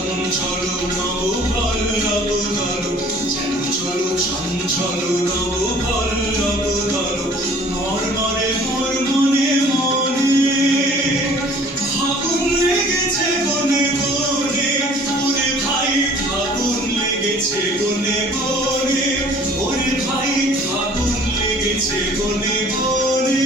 চঞ্চল নব পল্লব দল, যেন চলো চঞ্চল নব পল্লব দল, মর্মরে মর্মনে মনে ফাগুন লেগেছে বনে বনে, ওরে ভাই ফাগুন লেগেছে বনে বনে, ওরে ভাই ফাগুন লেগেছে বনে বনে।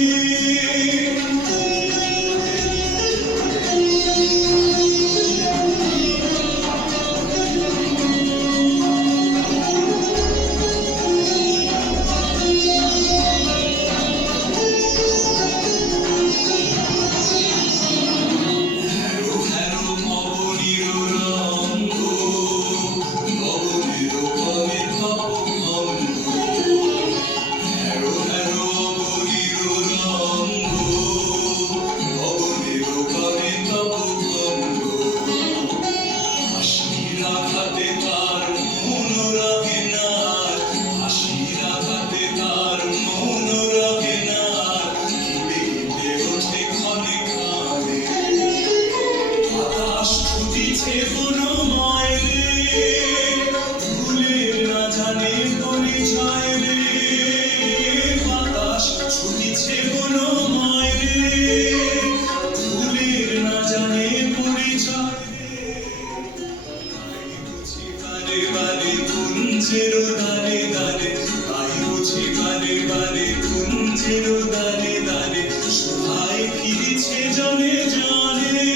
কুঞ্জের দানে দানে তাই বুঝি বারে বারে, কুঞ্জের দানে দানে সবাই ফিরেছে জনে জনে,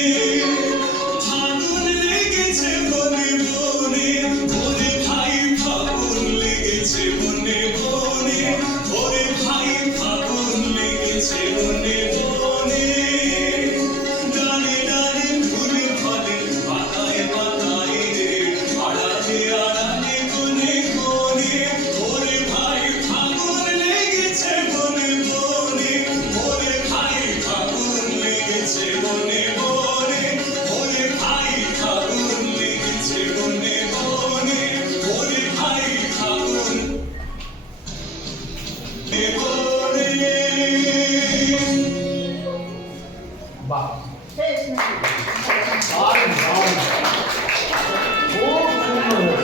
ফাগুন লেগেছে বনে বনে, ওরে ভাই ফাগুন লেগেছে বনে বনে, ওরে ভাই ফাগুন লেগেছে বনে বনে। ডালে ডালে ফুল ফলে, পাতায় পাতায় রে, আড়ালে আড়ালে কোণে কোণে, ওরে ভাই ফাগুন লেগেছে বনে বনে, ওরে ভাই ফাগুন লেগেছে বনে বনে, ওরে ভাই ফাগুন লেগেছে বনে বনে, ওরে ভাই ফাগুন বনে। বাহ, শেষ নাকি? দারুণ দারুণ, খুব সুন্দর।